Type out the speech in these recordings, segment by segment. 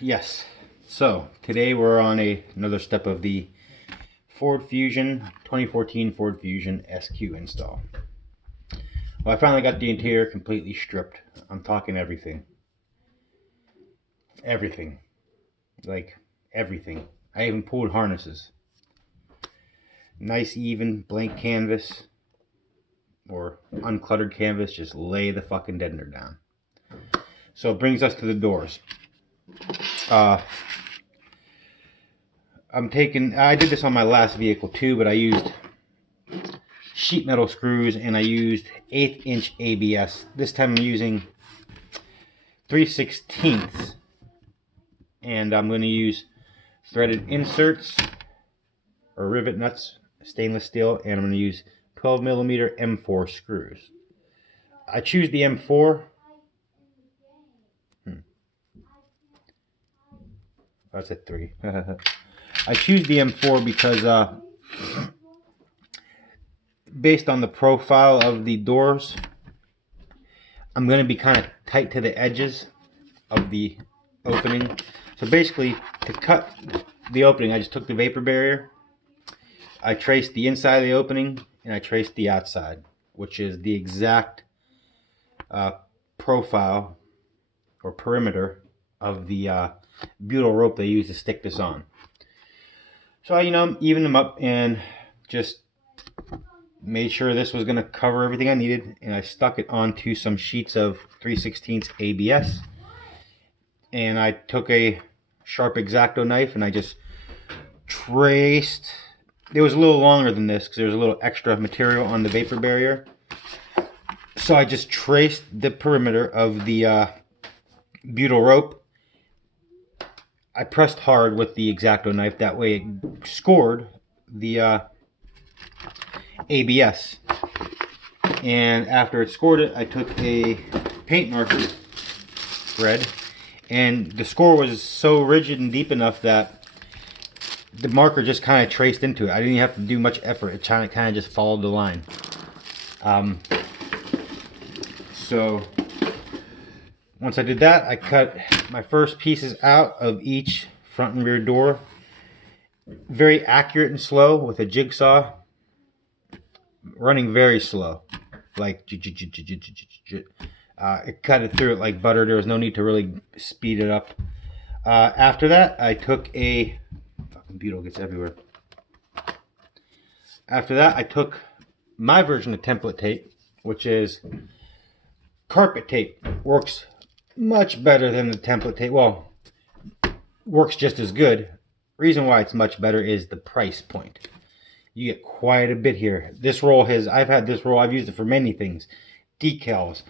Yes. So today we're on another step of the Ford Fusion 2014 Ford Fusion SQ install. Well, I finally got the interior completely stripped. I'm talking everything. Everything. Like everything. I even pulled harnesses. Nice even blank canvas or uncluttered canvas. Just lay the fucking deadener down. So it brings us to the doors. I did this on my last vehicle too, but I used sheet metal screws and I used 1/8 inch ABS. This time I'm using 3/16, and I'm going to use threaded inserts or rivet nuts, stainless steel, and I'm going to use 12mm M4 screws. I choose the M4. That's a 3. I choose the M4 because based on the profile of the doors, I'm going to be kind of tight to the edges of the opening. So basically, to cut the opening, I just took the vapor barrier, I traced the inside of the opening, and I traced the outside, which is the exact profile or perimeter of the butyl rope they use to stick this on. So I, evened them up and just made sure this was going to cover everything I needed, and I stuck it onto some sheets of 3/16 ABS, and I took a sharp X-Acto knife and I just traced. It was a little longer than this because there was a little extra material on the vapor barrier, so I just traced the perimeter of the butyl rope. I pressed hard with the X-Acto knife, that way it scored the ABS. And after it scored it, I took a paint marker thread, and the score was so rigid and deep enough that the marker just kind of traced into it. I didn't even have to do much effort. It kind of just followed the line. So once I did that, I cut my first pieces out of each front and rear door. Very accurate and slow with a jigsaw. Running very slow. Like it cut it through it like butter. There was no need to really speed it up. After that, I took a fucking beetle gets everywhere. After that, I took my version of template tape, which is carpet tape. Works much better than the template tape. Well, works just as good. Reason why it's much better is the price point. You get quite a bit here. This roll I've had this roll, I've used it for many things. Decals,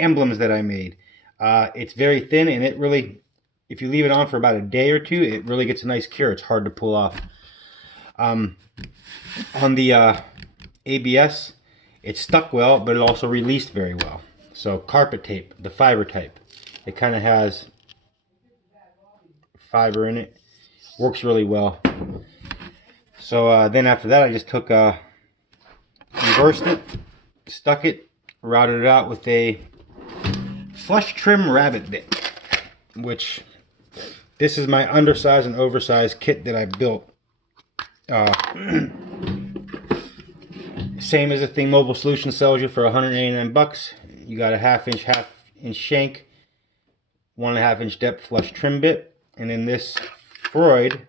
emblems that I made. It's very thin, and it really, if you leave it on for about a day or two, it really gets a nice cure. It's hard to pull off. On the ABS, it stuck well, but it also released very well. So carpet tape, the fiber type, it kind of has fiber in it. Works really well. So then after that, I just took, reversed it, stuck it, routed it out with a flush trim rabbit bit, which this is my undersized and oversized kit that I built. Same as the thing Mobile Solutions sells you for 189 bucks. You got a half inch shank, 1.5 inch depth flush trim bit, and then this Freud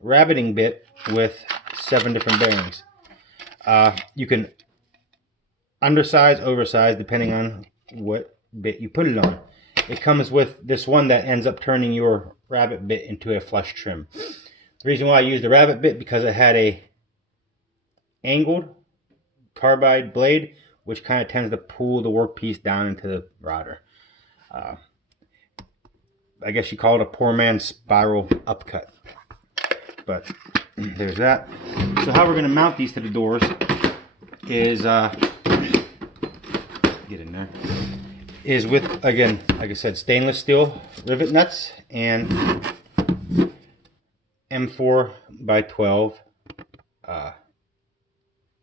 rabbiting bit with 7 different bearings. You can undersize, oversize, depending on what bit you put it on. It comes with this one that ends up turning your rabbit bit into a flush trim. The reason why I used the rabbit bit, because it had a angled carbide blade, which kind of tends to pull the workpiece down into the router. I guess you call it a poor man's spiral upcut. But there's that. So how we're going to mount these to the doors is, get in there, is with, again, like I said, stainless steel rivet nuts and M4 by 12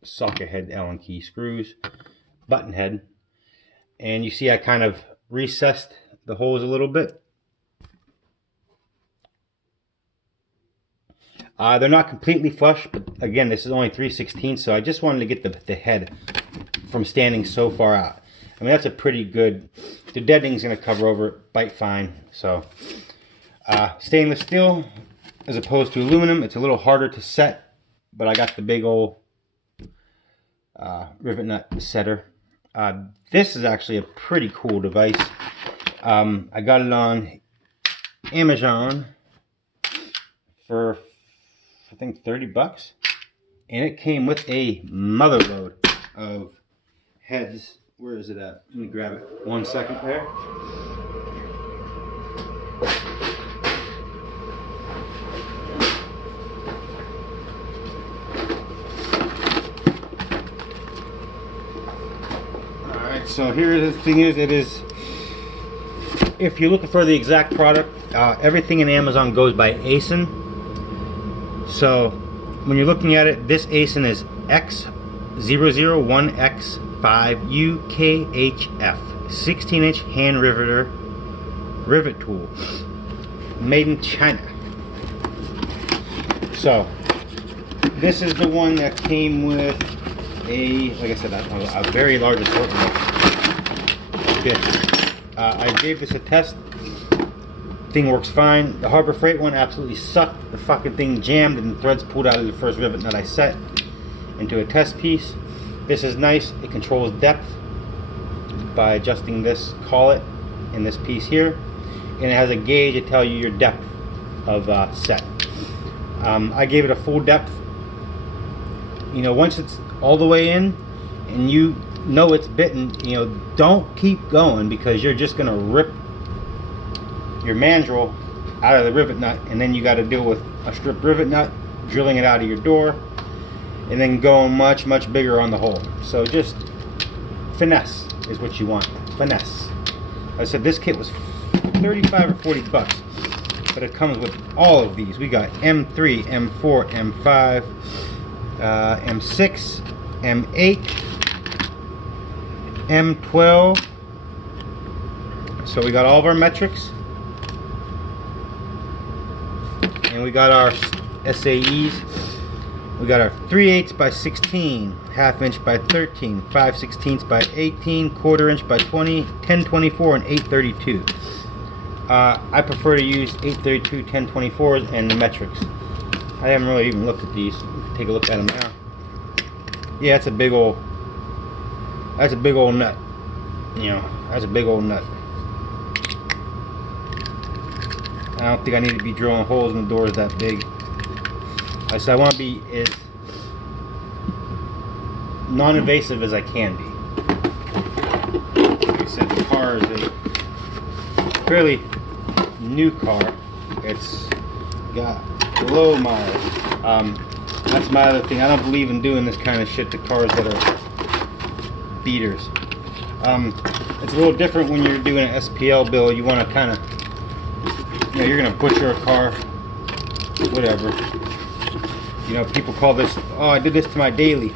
socket head Allen key screws, button head. And you see I kind of recessed the holes a little bit. They're not completely flush, but again, this is only 3/16, so I just wanted to get the head from standing so far out. I mean, that's a pretty good, the deadening is going to cover over it, bite fine. So stainless steel as opposed to aluminum, it's a little harder to set, but I got the big old rivet nut setter. This is actually a pretty cool device. I got it on Amazon for, I think, 30 bucks, and it came with a mother load of heads. Where is it at? Let me grab it 1 second there. Alright, so here the thing is, it is, if you're looking for the exact product, everything in Amazon goes by ASIN. So when you're looking at it, this ASIN is X001X5UKHF 16-inch hand rivet tool, made in China. So this is the one that came with a, like I said, a very large assortment. Okay. I gave this a test. Thing works fine. The Harbor Freight one absolutely sucked. The fucking thing jammed and the threads pulled out of the first rivet that I set into a test piece. This is nice. It controls depth by adjusting this collet in this piece here, and it has a gauge to tell you your depth of set. I gave it a full depth. You know, once it's all the way in and you know it's bitten, you know, don't keep going, because you're just gonna rip your mandrel out of the rivet nut, and then you got to deal with a strip rivet nut, drilling it out of your door, and then going much bigger on the hole. So just finesse is what you want. Finesse. I said this kit was 35 or 40 bucks, but it comes with all of these. We got M3, M4, M5, M6, M8, M12. So we got all of our metrics, and we got our SAEs. We got our 3/8 by 16, 1/2 inch by 13, 5/16 by 18, 1/4 inch by 20, 10/24, and 8/32. I prefer to use 8/32, 10/24s, and the metrics. I haven't really even looked at these. Take a look at them now. Yeah, that's a big old nut. You know, that's a big old nut. I don't think I need to be drilling holes in the doors that big. So I want to be as non-invasive as I can be. Like I said, the car is a fairly new car. It's got low mileage. That's my other thing. I don't believe in doing this kind of shit to cars that are beaters. It's a little different when you're doing an SPL build. You want to kind of, you know, you're going to butcher a car, whatever. You know, people call this, oh, I did this to my daily.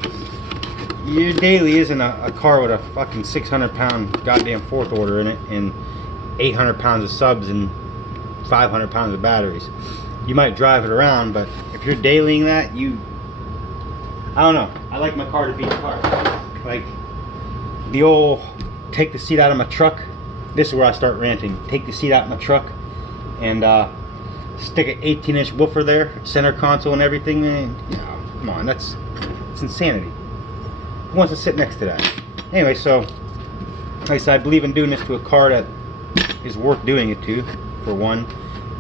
Your daily isn't a car with a fucking 600-pound goddamn fourth order in it and 800 pounds of subs and 500 pounds of batteries. You might drive it around, but if you're dailying that, I don't know. I like my car to be a car. Like the old take the seat out of my truck. This is where I start ranting. Take the seat out of my truck and stick an 18-inch woofer there, center console and everything, man. You know, come on, it's insanity. Who wants to sit next to that? Anyway, so like I said, I believe in doing this to a car that is worth doing it to, for one,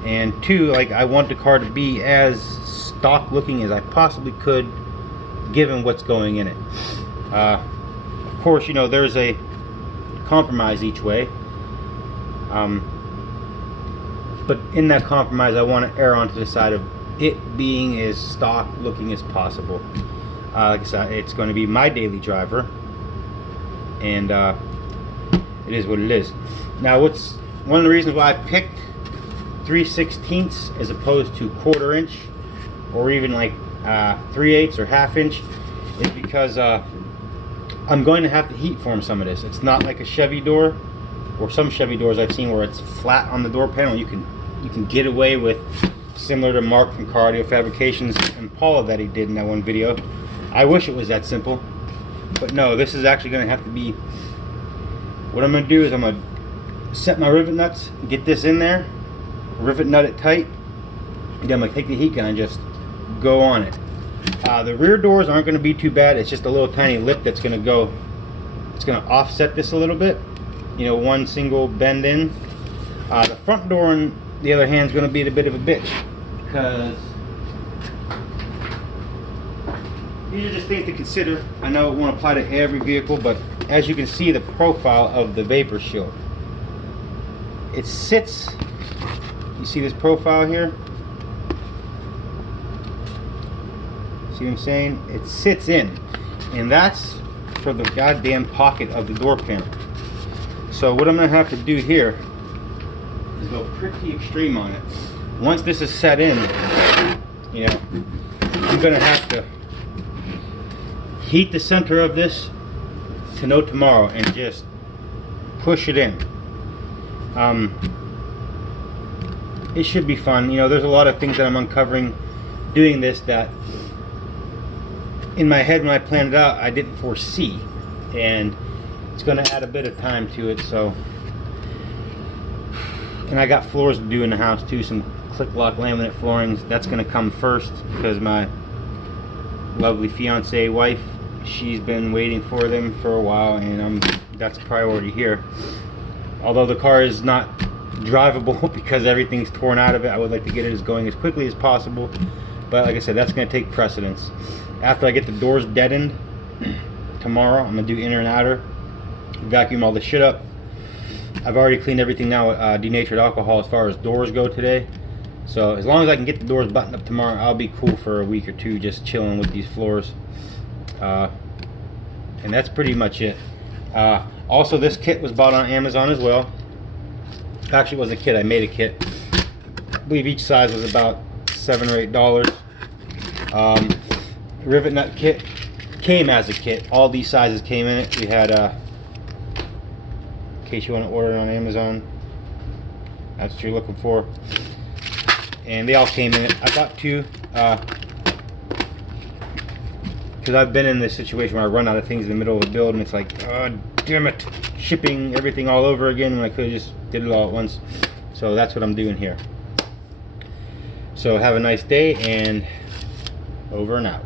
and two, like, I want the car to be as stock looking as I possibly could, given what's going in it. Of course, you know, there's a compromise each way. But in that compromise, I want to err onto the side of it being as stock looking as possible. Like I said, it's going to be my daily driver, and it is what it is. Now, what's one of the reasons why I picked 3/16 as opposed to 1/4 inch, or even like 3/8 or 1/2 inch, is because I'm going to have to heat form some of this. It's not like a Chevy door, or some Chevy doors I've seen where it's flat on the door panel. You can get away with similar to Mark from Cardio Fabrications and Paula that he did in that one video. I wish it was that simple, but no, this is actually going to have to be, what I'm going to do is I'm going to set my rivet nuts, get this in there, rivet nut it tight, then I'm going to take the heat gun and just go on it. The rear doors aren't going to be too bad. It's just a little tiny lip that's going to go, it's going to offset this a little bit, you know, one single bend in. The front door, on the other hand, is going to be a bit of a bitch, because these are just things to consider. I know it won't apply to every vehicle, but as you can see, the profile of the vapor shield, it sits, you see this profile here? See what I'm saying? It sits in, and that's for the goddamn pocket of the door panel. So what I'm going to have to do here is go pretty extreme on it. Once this is set in, you know, I'm going to have to heat the center of this to no tomorrow and just push it in. It should be fun. You know, there's a lot of things that I'm uncovering doing this that in my head when I planned it out I didn't foresee, and it's going to add a bit of time to it. So, and I got floors to do in the house too, some click lock laminate floorings. That's going to come first because my lovely fiance wife, she's been waiting for them for a while, and that's a priority here. Although the car is not drivable because everything's torn out of it, I would like to get it going as quickly as possible, but like I said, that's going to take precedence. After I get the doors deadened tomorrow, I'm going to do inner and outer, vacuum all the shit up. I've already cleaned everything now with denatured alcohol as far as doors go today. So as long as I can get the doors buttoned up tomorrow, I'll be cool for a week or two just chilling with these floors. And that's pretty much it. Also, this kit was bought on Amazon as well. Actually, it wasn't a kit, I made a kit. I believe each size was about $7 or $8. Rivet nut kit came as a kit. All these sizes came in it. We had, in case you want to order it on Amazon, that's what you're looking for. And they all came in it. I bought two, because I've been in this situation where I run out of things in the middle of the build, and it's like, oh, damn it, shipping everything all over again when I could have just did it all at once. So that's what I'm doing here. So have a nice day, and over and out.